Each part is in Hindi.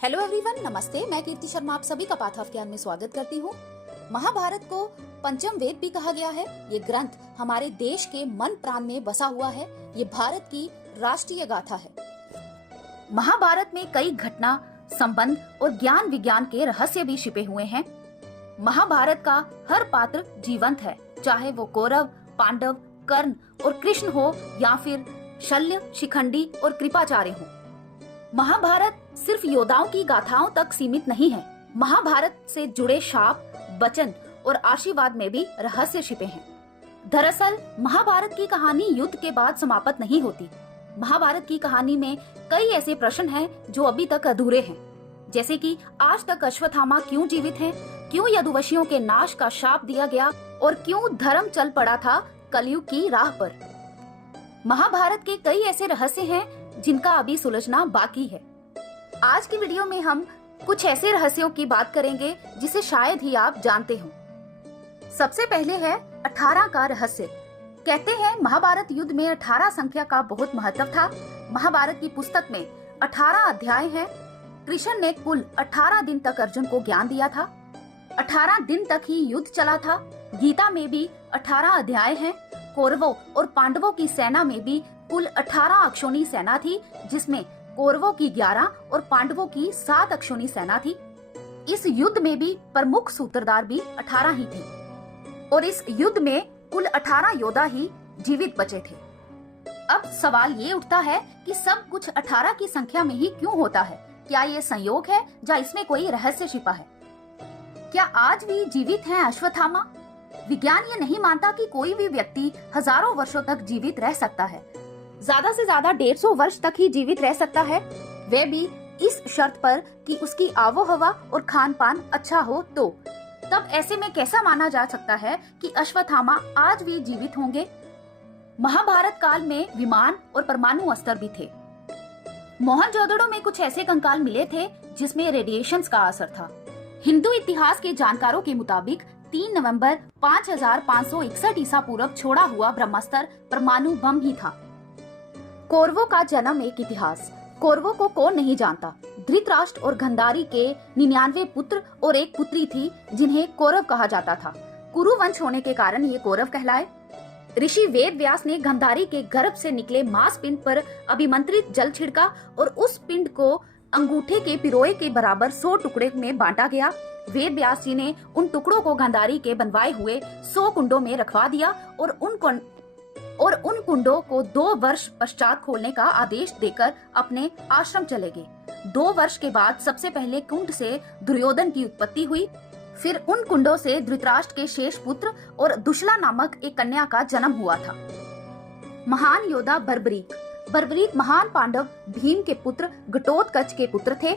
हेलो एवरीवन, नमस्ते। मैं कीर्ति शर्मा आप सभी का पाथ ऑफ ज्ञान में स्वागत करती हूँ। महाभारत को पंचम वेद भी कहा गया है। ये ग्रंथ हमारे देश के मन प्राण में बसा हुआ है। ये भारत की राष्ट्रीय गाथा है। महाभारत में कई घटना, संबंध और ज्ञान विज्ञान के रहस्य भी छिपे हुए हैं। महाभारत का हर पात्र जीवंत है, चाहे वो कौरव, पांडव, कर्ण और कृष्ण हो या फिर शल्य, शिखंडी और कृपाचार्य हो। महाभारत सिर्फ योद्धाओं की गाथाओं तक सीमित नहीं है। महाभारत से जुड़े शाप, वचन और आशीर्वाद में भी रहस्य छिपे हैं। दरअसल महाभारत की कहानी युद्ध के बाद समाप्त नहीं होती। महाभारत की कहानी में कई ऐसे प्रश्न हैं जो अभी तक अधूरे हैं, जैसे कि आज तक अश्वत्थामा क्यों जीवित हैं, क्यों यदुवंशियों के नाश का शाप दिया गया और क्यों धर्म चल पड़ा था कलयुग की राह पर। महाभारत के कई ऐसे रहस्य हैं जिनका अभी सुलझना बाकी है। आज की वीडियो में हम कुछ ऐसे रहस्यों की बात करेंगे जिसे शायद ही आप जानते हो। सबसे पहले है 18 का रहस्य। कहते हैं महाभारत युद्ध में 18 संख्या का बहुत महत्व था। महाभारत की पुस्तक में 18 अध्याय हैं। कृष्ण ने कुल 18 दिन तक अर्जुन को ज्ञान दिया था। 18 दिन तक ही युद्ध चला था। गीता में भी 18 अध्याय हैं। कौरवों और पांडवों की सेना में भी कुल 18 अक्षौणी सेना थी, जिसमें कौरवों की 11 और पांडवों की 7 अक्षौणी सेना थी। इस युद्ध में भी प्रमुख सूत्रधार भी 18 ही थे और इस युद्ध में कुल 18 योद्धा ही जीवित बचे थे। अब सवाल ये उठता है कि सब कुछ 18 की संख्या में ही क्यों होता है? क्या ये संयोग है या इसमें कोई रहस्य छिपा है? क्या आज भी जीवित हैं अश्वत्थामा? विज्ञान ये नहीं मानता कि कोई भी व्यक्ति हजारों वर्षों तक जीवित रह सकता है। ज्यादा से ज्यादा 150 वर्ष तक ही जीवित रह सकता है, वे भी इस शर्त पर कि उसकी आबोहवा और खान पान अच्छा हो। तो तब ऐसे में कैसा माना जा सकता है कि अश्वत्थामा आज भी जीवित होंगे? महाभारत काल में विमान और परमाणु अस्त्र भी थे। मोहनजोदड़ो में कुछ ऐसे कंकाल मिले थे जिसमें रेडिएशन का असर था। हिंदू इतिहास के जानकारों के मुताबिक 3 नवंबर 5561 ईसा पूर्व छोड़ा हुआ ब्रह्मास्त्र परमाणु बम ही था। कौरवों का जन्म एक इतिहास। कौरवों को कौन नहीं जानता। धृतराष्ट्र और गंधारी के 99 पुत्र और एक पुत्री थी जिन्हें कौरव कहा जाता था। कुरु वंश होने के कारण ये कौरव कहलाए। ऋषि वेद व्यास ने गंधारी के गर्भ से निकले मांस पिंड पर अभिमंत्रित जल छिड़का और उस पिंड को अंगूठे के पिरोए के बराबर 100 टुकड़े में बांटा गया। वेद व्यास जी ने उन टुकड़ों को गंधारी के बनवाए हुए 100 कुंडों में रखवा दिया और उन कुंडों को 2 वर्ष पश्चात खोलने का आदेश देकर अपने आश्रम चले गए। 2 वर्ष के बाद सबसे पहले कुंड से दुर्योधन की उत्पत्ति हुई। फिर उन कुंडों से धृतराष्ट्र के शेष पुत्र और दुशला नामक एक कन्या का जन्म हुआ था। महान योद्धा बर्बरीक। बर्बरीक महान पांडव भीम के पुत्र घटोत्कच के पुत्र थे।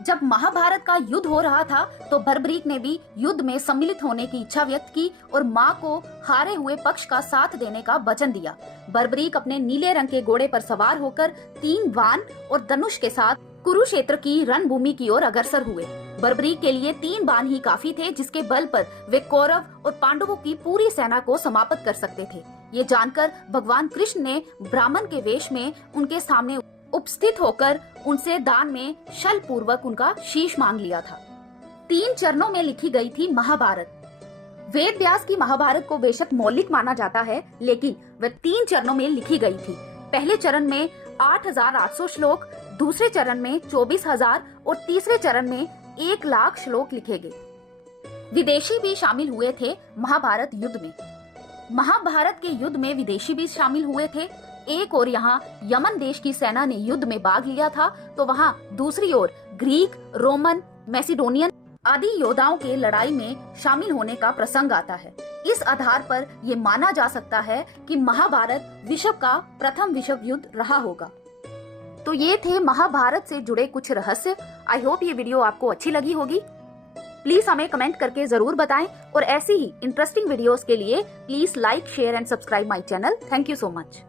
जब महाभारत का युद्ध हो रहा था तो बर्बरीक ने भी युद्ध में सम्मिलित होने की इच्छा व्यक्त की और मां को हारे हुए पक्ष का साथ देने का वचन दिया। बर्बरीक अपने नीले रंग के घोड़े पर सवार होकर 3 बाण और धनुष के साथ कुरुक्षेत्र की रणभूमि की ओर अग्रसर हुए। बर्बरीक के लिए 3 बाण ही काफी थे, जिसके बल पर वे कौरव और पांडवों की पूरी सेना को समाप्त कर सकते थे। ये जानकर भगवान कृष्ण ने ब्राह्मण के वेश में उनके सामने उपस्थित होकर उनसे दान में छल पूर्वक उनका शीश मांग लिया था। 3 चरणों में लिखी गई थी महाभारत। वेद व्यास की महाभारत को बेशक मौलिक माना जाता है, लेकिन वह 3 चरणों में लिखी गई थी। पहले चरण में 8800 श्लोक, दूसरे चरण में 24,000 और तीसरे चरण में 1,00,000 श्लोक लिखे गए। विदेशी भी शामिल हुए थे महाभारत युद्ध में। महाभारत के युद्ध में विदेशी भी शामिल हुए थे। एक और यहाँ यमन देश की सेना ने युद्ध में भाग लिया था, तो वहाँ दूसरी ओर ग्रीक, रोमन, मैसिडोनियन आदि योद्धाओं के लड़ाई में शामिल होने का प्रसंग आता है। इस आधार पर ये माना जा सकता है कि महाभारत विश्व का प्रथम विश्व युद्ध रहा होगा। तो ये थे महाभारत से जुड़े कुछ रहस्य। आई होप ये वीडियो आपको अच्छी लगी होगी। प्लीज हमें कमेंट करके जरूर बताएं और ऐसी ही इंटरेस्टिंग वीडियोस के लिए please like, share and subscribe my channel. Thank you so much.